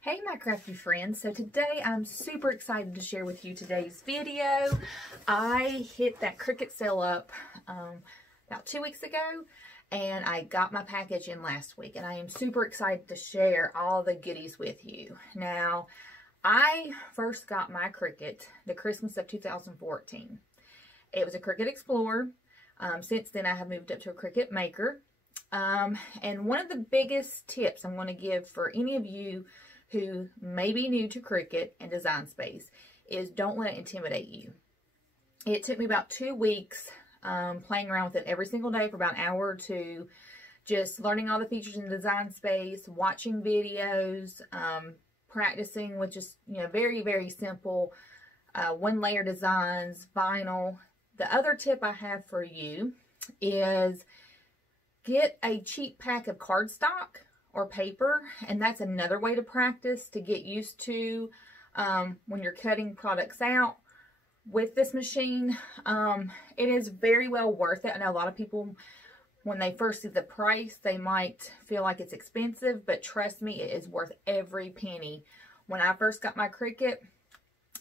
Hey my crafty friends, so today I'm super excited to share with you today's video. I hit that Cricut sale up about 2 weeks ago, and I got my package in last week, and I am super excited to share all the goodies with you. Now, I first got my Cricut the Christmas of 2014. It was a Cricut Explorer. Since then I have moved up to a Cricut Maker. And one of the biggest tips I'm going to give for any of you who may be new to Cricut and Design Space is don't let it intimidate you. It took me about 2 weeks playing around with it every single day for about an hour or two, just learning all the features in Design Space, watching videos, practicing with just, very, very simple one layer designs, vinyl. The other tip I have for you is get a cheap pack of cardstock or paper, and that's another way to practice to get used to when you're cutting products out with this machine. It is very well worth it. I know a lot of people, when they first see the price, they might feel like it's expensive, but trust me, it is worth every penny. When I first got my Cricut,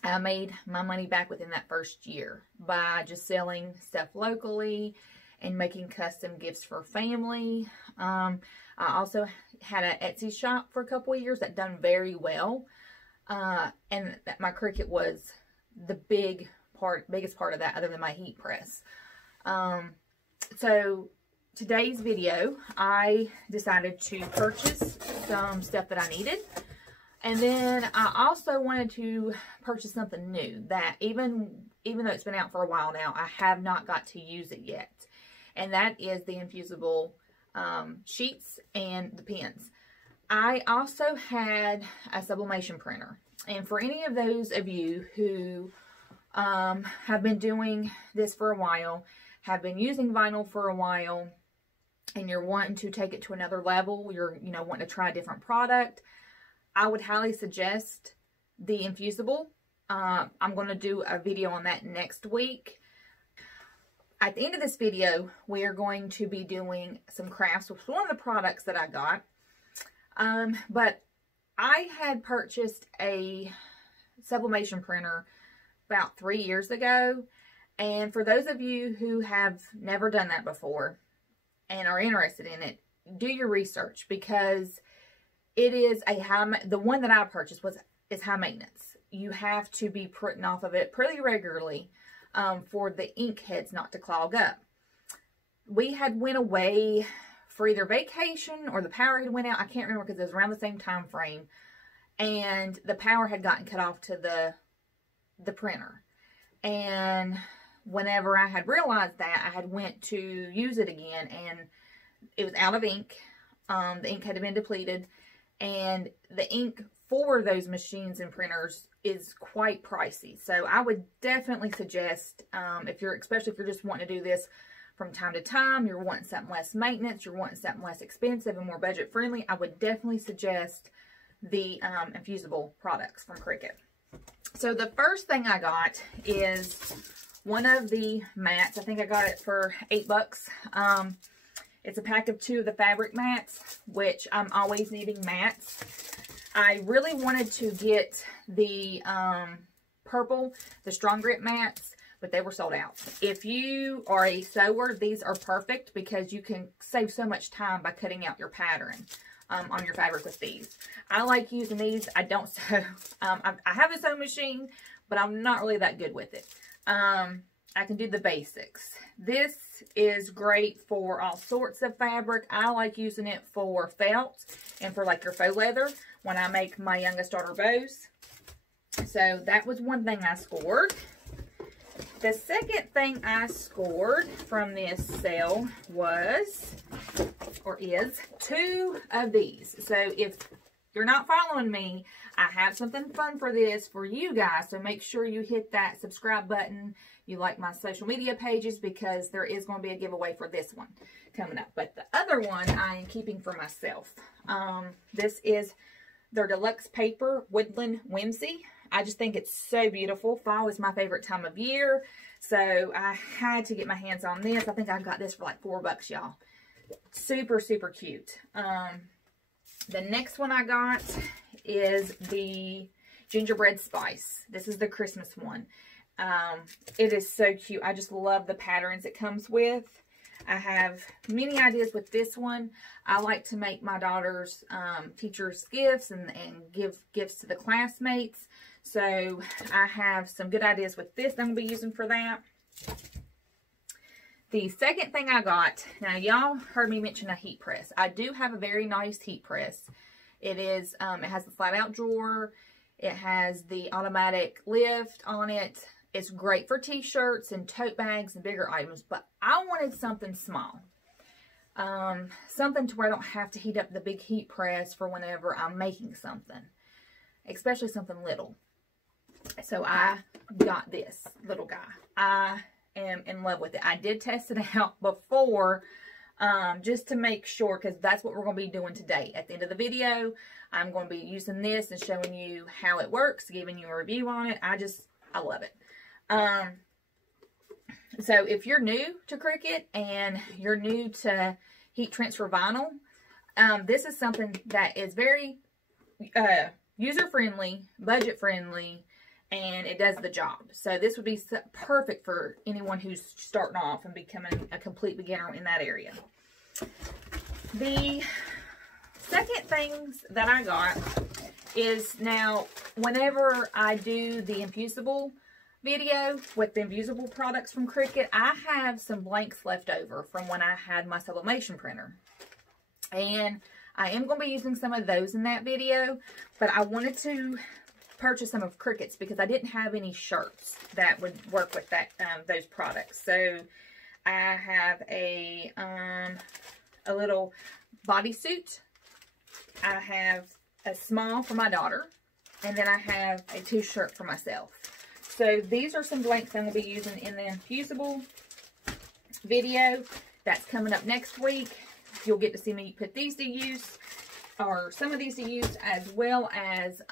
I made my money back within that first year by just selling stuff locally and making custom gifts for family. I also had an Etsy shop for a couple of years that done very well. And my Cricut was the biggest part of that, other than my heat press. So today's video, I decided to purchase some stuff that I needed. And then I also wanted to purchase something new that even though it's been out for a while now, I have not got to use it yet. And that is the infusible sheets and the pens. I also had a sublimation printer. And for any of those of you who have been doing this for a while, have been using vinyl for a while, and you're wanting to take it to another level, you're wanting to try a different product, I would highly suggest the infusible. I'm going to do a video on that next week. At the end of this video, we are going to be doing some crafts with one of the products that I got. But I had purchased a sublimation printer about 3 years ago. And for those of you who have never done that before and are interested in it, do your research, because it is the one that I purchased is high maintenance. You have to be printing off of it pretty regularly for the ink heads not to clog up. We had went away for either vacation or the power had went out. I can't remember, because it was around the same time frame, and the power had gotten cut off to the printer. And whenever I had realized that, I had went to use it again, and it was out of ink. The ink had been depleted, and the ink for those machines and printers is quite pricey. So I would definitely suggest, especially if you're just wanting to do this from time to time, you're wanting something less maintenance, you're wanting something less expensive and more budget friendly, I would definitely suggest the infusible products from Cricut. So the first thing I got is one of the mats. I think I got it for $8. It's a pack of 2 of the fabric mats, which I'm always needing mats. I really wanted to get the purple, the strong grip mats, but they were sold out. If you are a sewer, these are perfect, because you can save so much time by cutting out your pattern on your fabric with these. I like using these. I don't sew. I have a sewing machine, but I'm not really that good with it. I can do the basics. This is great for all sorts of fabric. I like using it for felt and for like your faux leather when I make my youngest daughter bows. So that was one thing I scored. The second thing I scored from this sale is 2 of these. So if you're not following me, I have something fun for this for you guys. So make sure you hit that subscribe button. You like my social media pages, because there is going to be a giveaway for this one coming up. But the other one I am keeping for myself. This is their deluxe paper Woodland Whimsy. I just think it's so beautiful. Fall is my favorite time of year, so I had to get my hands on this. I think I got this for like $4, y'all. Super, super cute. The next one I got is the gingerbread spice. This is the Christmas one. It is so cute. I just love the patterns it comes with. I have many ideas with this one. I like to make my daughter's teachers gifts and give gifts to the classmates. So I have some good ideas with this I'm going to be using for that. The second thing I got, now y'all heard me mention a heat press. I do have a very nice heat press. It is, it has the flat out drawer. It has the automatic lift on it. It's great for t-shirts and tote bags and bigger items, but I wanted something small. Something to where I don't have to heat up the big heat press for whenever I'm making something, especially something little. So I got this little guy. I am in love with it. I did test it out before, just to make sure, because that's what we're going to be doing today. At the end of the video, I'm going to be using this and showing you how it works, giving you a review on it. I love it. So if you're new to Cricut and you're new to heat transfer vinyl, this is something that is very user-friendly, budget-friendly, and it does the job. So this would be perfect for anyone who's starting off and becoming a complete beginner in that area. The second things that I got is, now whenever I do the infusible video with the infusible products from Cricut, I have some blanks left over from when I had my sublimation printer. And I am going to be using some of those in that video, but I wanted to purchase some of Cricut's because I didn't have any shirts that would work with that those products. So I have a little bodysuit. I have a small for my daughter, and then I have a t-shirt for myself. So these are some blanks I'm going to be using in the infusible video that's coming up next week. You'll get to see me put these to use, or some of these to use, as well as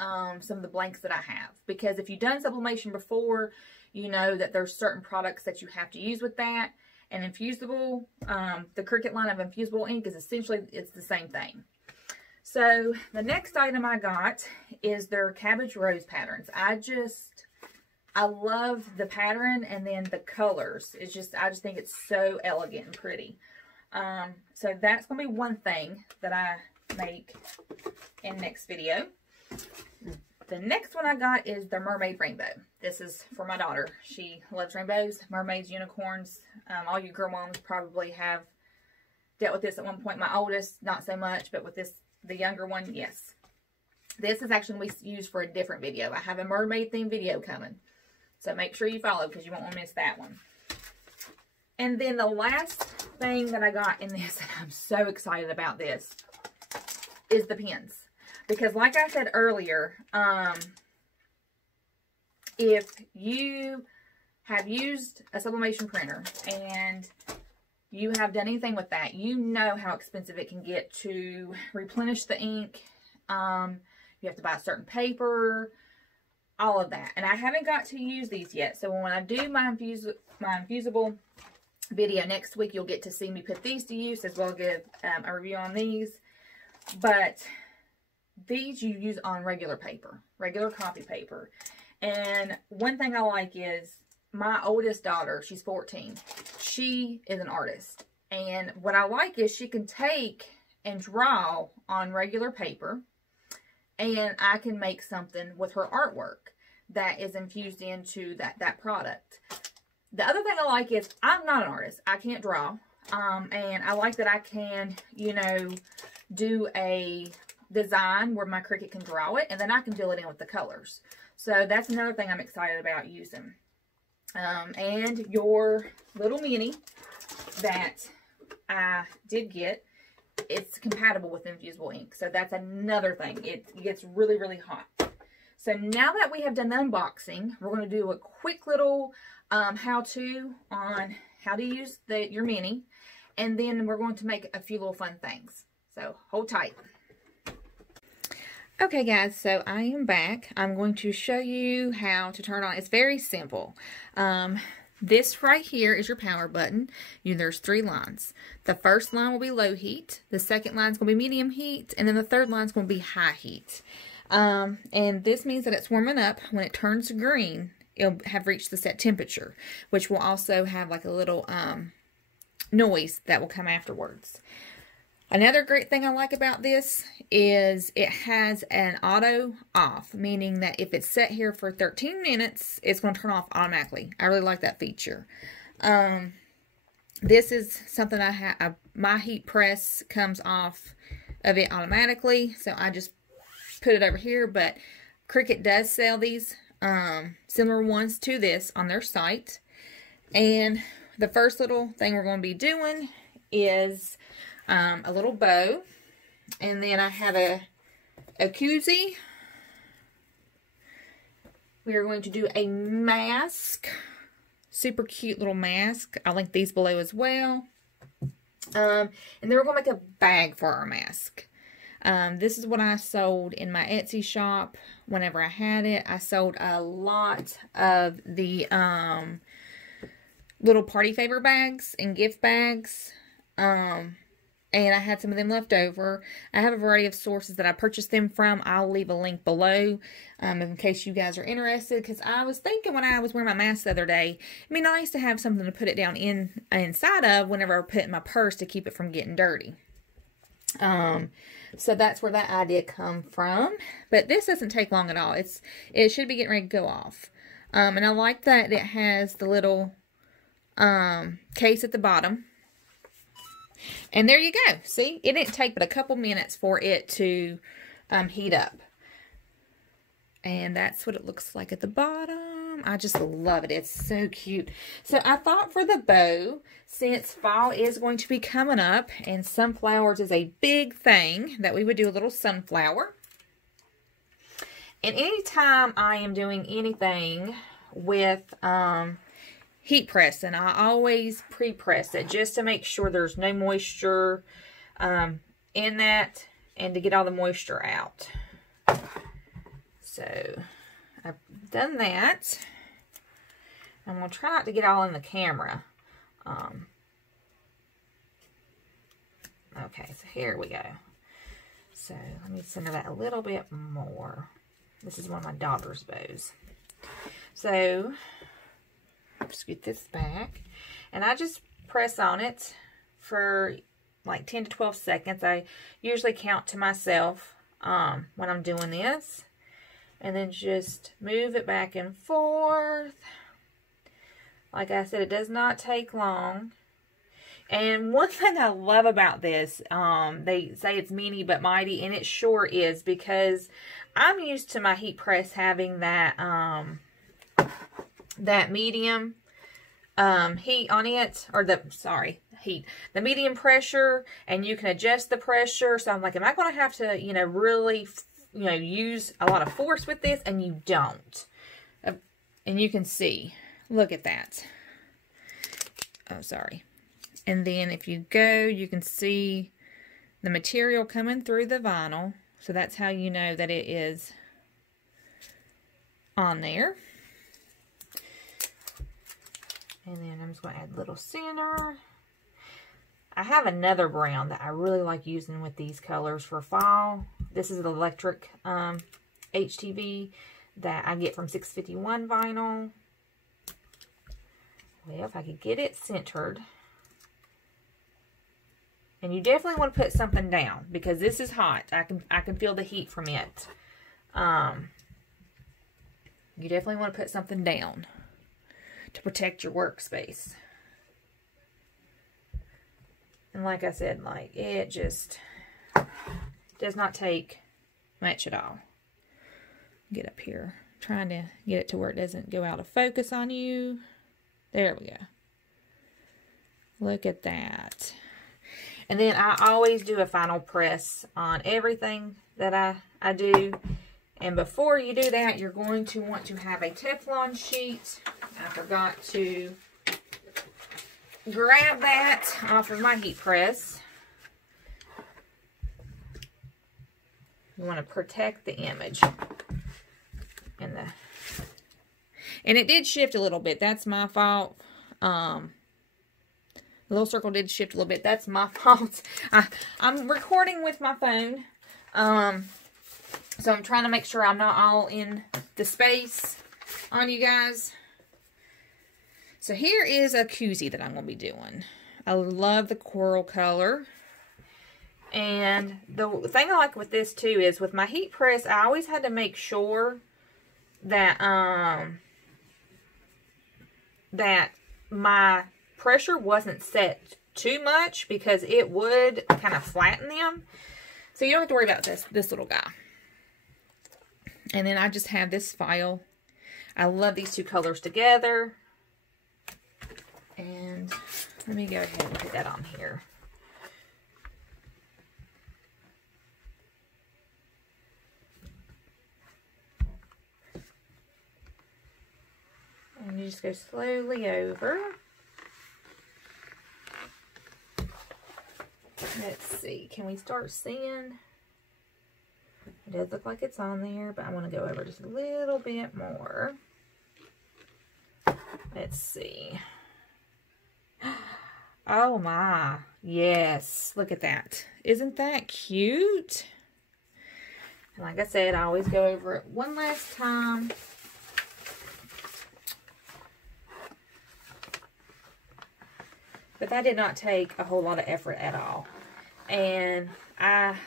some of the blanks that I have. Because if you've done sublimation before, you know that there's certain products that you have to use with that. And infusible, the Cricut line of infusible ink is essentially, it's the same thing. So the next item I got is their cabbage rose patterns. I love the pattern, and then the colors. It's just, I just think it's so elegant and pretty. So that's going to be one thing that I make in next video. The next one I got is the mermaid rainbow. This is for my daughter. She loves rainbows, mermaids, unicorns. All you girl moms probably have dealt with this at one point. My oldest, not so much, but with this, the younger one, yes. This is actually going to be used for a different video. I have a mermaid themed video coming. So make sure you follow, because you won't want to miss that one. And then the last thing that I got in this, and I'm so excited about this, is the pens. Because like I said earlier, if you have used a sublimation printer and you have done anything with that, you know how expensive it can get to replenish the ink. You have to buy a certain paper, all of that. And I haven't got to use these yet. So when I do my infusible video next week, you'll get to see me put these to use, as well as give a review on these. But these you use on regular paper, regular copy paper. And one thing I like is my oldest daughter, she's 14. She is an artist. And what I like is she can take and draw on regular paper, and I can make something with her artwork that is infused into that product. The other thing I like is I'm not an artist. I can't draw. And I like that I can, you know, do a design where my Cricut can draw it, and then I can fill it in with the colors. So that's another thing I'm excited about using. And your little mini that I did get, it's compatible with infusible ink. So that's another thing. It gets really, really hot. So now that we have done the unboxing, we're going to do a quick little how-to on how to use your mini. And then we're going to make a few little fun things. So hold tight. Okay guys, so I am back. I'm going to show you how to turn on. It's very simple. This right here is your power button. There's 3 lines. The first line will be low heat. The second line is going to be medium heat. And then the third line is going to be high heat. And this means that it's warming up. When it turns green, it'll have reached the set temperature, which will also have like a little noise that will come afterwards. Another great thing I like about this is it has an auto off, meaning that if it's set here for 13 minutes, it's going to turn off automatically. I really like that feature. This is something I have. My heat press comes off of it automatically, so I just put it over here. But Cricut does sell these similar ones to this on their site. And the first little thing we're going to be doing is a little bow, and then I have a koozie. We are going to do a mask, super cute little mask. I'll link these below as well. And then we're going to make a bag for our mask. This is what I sold in my Etsy shop whenever I had it. I sold a lot of the little party favor bags and gift bags. And I had some of them left over. I have a variety of sources that I purchased them from. I'll leave a link below in case you guys are interested. Because I was thinking when I was wearing my mask the other day, it'd be nice to have something to put it down inside of whenever I put it in my purse to keep it from getting dirty. So that's where that idea come from. But this doesn't take long at all. It should be getting ready to go off. And I like that it has the little case at the bottom. And there you go. See, it didn't take but a couple minutes for it to heat up. And that's what it looks like at the bottom. I just love it. It's so cute. So I thought for the bow, since fall is going to be coming up and sunflowers is a big thing, that we would do a little sunflower. And anytime I am doing anything with heat press, and I always pre-press it just to make sure there's no moisture in that and to get all the moisture out. So I've done that. I'm going to try not to get all in the camera. Okay, so here we go. So let me center that a little bit more. This is one of my daughter's bows. So just get this back, and I just press on it for like 10 to 12 seconds. I usually count to myself when I'm doing this, and then just move it back and forth. Like I said, it does not take long. And one thing I love about this, they say it's meany but mighty, and it sure is, because I'm used to my heat press having that that medium heat on it, or the medium pressure, and you can adjust the pressure. So I'm like, am I going to have to, really, use a lot of force with this? And you don't. And you can see, look at that. Oh, sorry. And then if you go, you can see the material coming through the vinyl. So that's how you know that it is on there. And then I'm just going to add a little center. I have another brown that I really like using with these colors for fall. This is the electric HTV that I get from 651 vinyl. Well, if I could get it centered. And you definitely want to put something down, because this is hot. I can feel the heat from it. You definitely want to put something down to protect your workspace. And like I said, it just does not take much at all. Get up here. I'm trying to get it to where it doesn't go out of focus on you. There we go. Look at that. And then I always do a final press on everything that I do. And before you do that, you're going to want to have a Teflon sheet. I forgot to grab that off of my heat press. You want to protect the image. And it did shift a little bit. That's my fault. The little circle did shift a little bit. That's my fault. I'm recording with my phone. So I'm trying to make sure I'm not all in the space on you guys. So here is a koozie that I'm going to be doing. I love the coral color. And the thing I like with this too is with my heat press, I always had to make sure that that my pressure wasn't set too much, because it would kind of flatten them. So you don't have to worry about this little guy. And then I just have this file. I love these two colors together. And let me go ahead and put that on here. And you just go slowly over. Let's see, can we start seeing? It does look like it's on there, but I want to go over just a little bit more. Let's see. Oh my, yes, look at that. Isn't that cute? Like I said, I always go over it one last time. But that did not take a whole lot of effort at all. And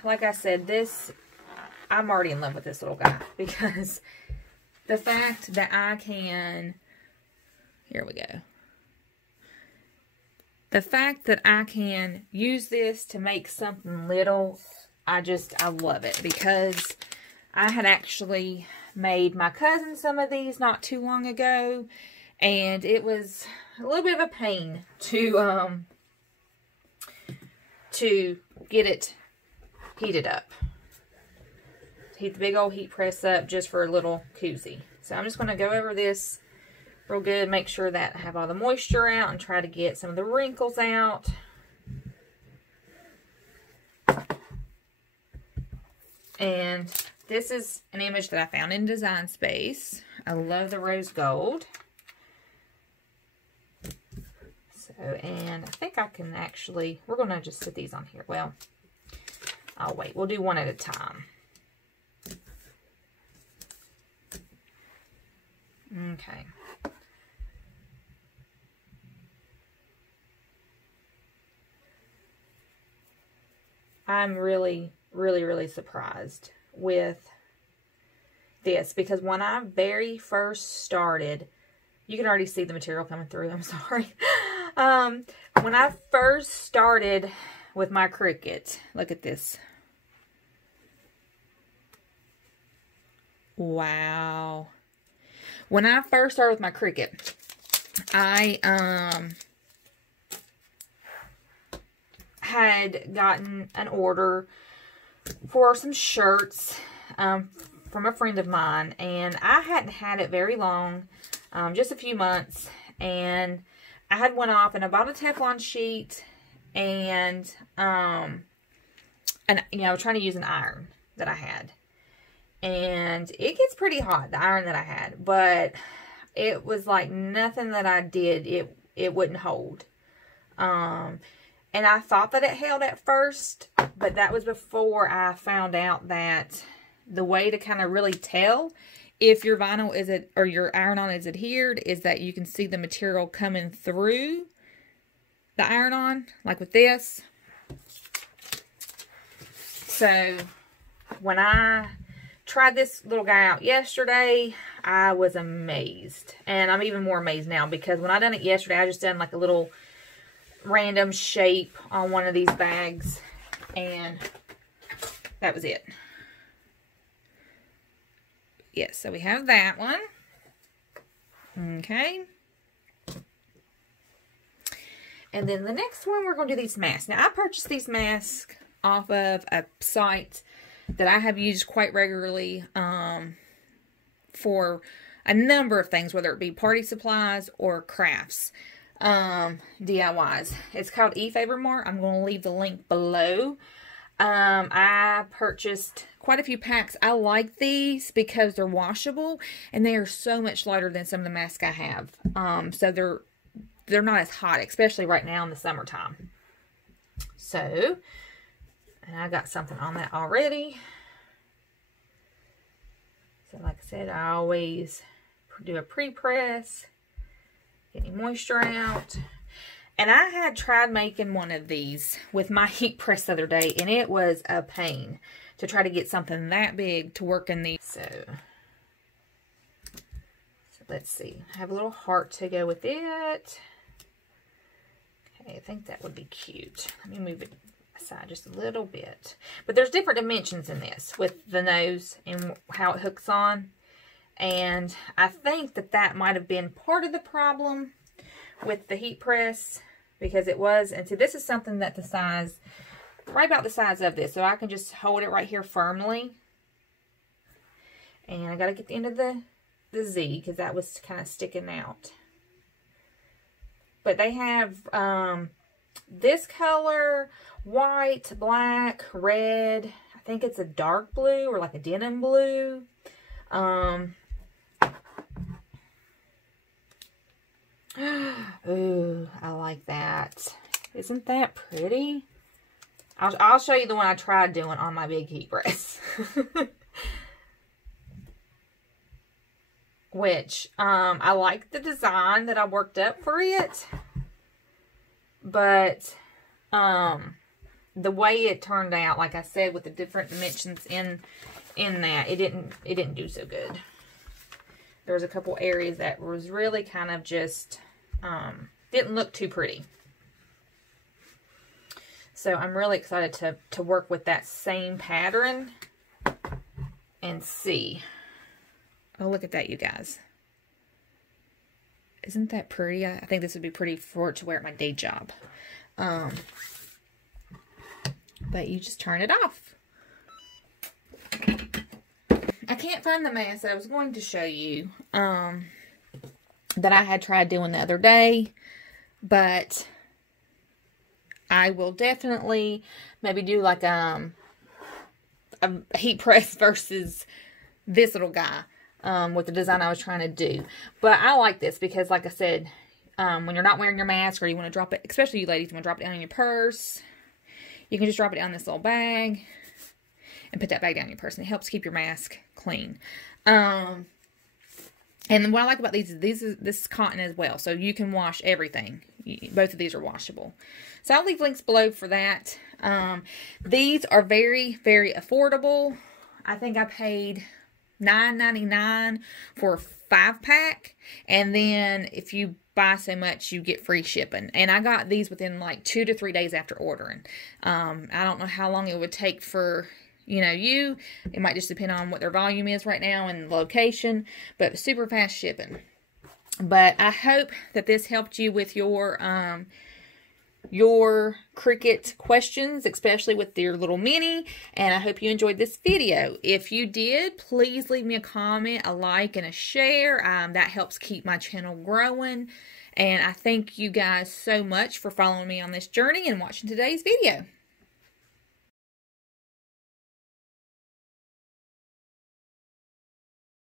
like I said, I'm already in love with this little guy, because the fact that I can, here we go. The fact that I can use this to make something little, I love it, because I had actually made my cousin some of these not too long ago, and it was a little bit of a pain to get it heated up. Heat the big old heat press up just for a little koozie. So I'm just going to go over this real good, make sure that I have all the moisture out, and try to get some of the wrinkles out. And this is an image that I found in Design Space. I love the rose gold. And I think I can actually, we're going to just sit these on here. Well, I'll wait. We'll do one at a time. Okay. I'm really, really surprised with this, because when I very first started, you can already see the material coming through. I'm sorry. When I first started with my Cricut, look at this. Wow. When I first started with my Cricut, I had gotten an order for some shirts from a friend of mine, and I hadn't had it very long, just a few months, and I had one off, and I bought a Teflon sheet, and you know, trying to use an iron that I had, and it gets pretty hot, the iron that I had, but it was like nothing that I did, it wouldn't hold. And I thought that it held at first, but that was before I found out that the way to kind of really tell if your vinyl or your iron-on is adhered is that you can see the material coming through the iron-on, like with this. So when I tried this little guy out yesterday, I was amazed. And I'm even more amazed now, because when I done it yesterday, I just done like a little random shape on one of these bags, and that was it. Yes, so we have that one. Okay. And then the next one, we're going to do these masks. Now, I purchased these masks off of a site that I have used quite regularly for a number of things, whether it be party supplies or crafts, DIYs. It's called eFavorMart. I'm going to leave the link below. I purchased quite a few packs. I like these because they're washable, and they are so much lighter than some of the masks I have. So they're not as hot, especially right now in the summertime. So, and I got something on that already. So like I said, I always do a pre-press, get any moisture out. And I had tried making one of these with my heat press the other day, and it was a pain to try to get something that big to work in these. So let's see. I have a little heart to go with it. Okay, I think that would be cute. Let me move it aside just a little bit. But there's different dimensions in this with the nose and how it hooks on. And I think that that might have been part of the problem with the heat press, because it was, and see, this is something that the size, right about the size of this, so I can just hold it right here firmly. And I got to get the end of the Z, because that was kind of sticking out. But they have this color, white, black, red, I think it's a dark blue, or like a denim blue. Ooh, I like that. Isn't that pretty? I'll show you the one I tried doing on my big heat press. Which, I like the design that I worked up for it. But, the way it turned out, like I said, with the different dimensions in that, it didn't do so good. There was a couple areas that was really kind of just, didn't look too pretty. So I'm really excited to work with that same pattern and see. Oh, look at that, you guys. Isn't that pretty? I think this would be pretty for it to wear at my day job. But you just turn it off. I can't find the mask that I was going to show you that I had tried doing the other day, but I will definitely maybe do like a heat press versus this little guy with the design I was trying to do. But I like this because, like I said, when you're not wearing your mask, or you want to drop it, especially you ladies, you want to drop it down in your purse, you can just drop it down in this little bag and put that bag down in your purse, and it helps keep your mask clean. And what I like about these is this is cotton as well, so you can wash everything. Both of these are washable. So I'll leave links below for that. These are very, very affordable. I think I paid $9.99 for a 5-pack, and then if you buy so much, you get free shipping. And I got these within like 2 to 3 days after ordering. I don't know how long it would take for it might just depend on what their volume is right now and location, but super fast shipping. But I hope that this helped you with your Cricut questions, especially with your little mini, and I hope you enjoyed this video. If you did, please leave me a comment, a like, and a share. That helps keep my channel growing, and I thank you guys so much for following me on this journey and watching today's video.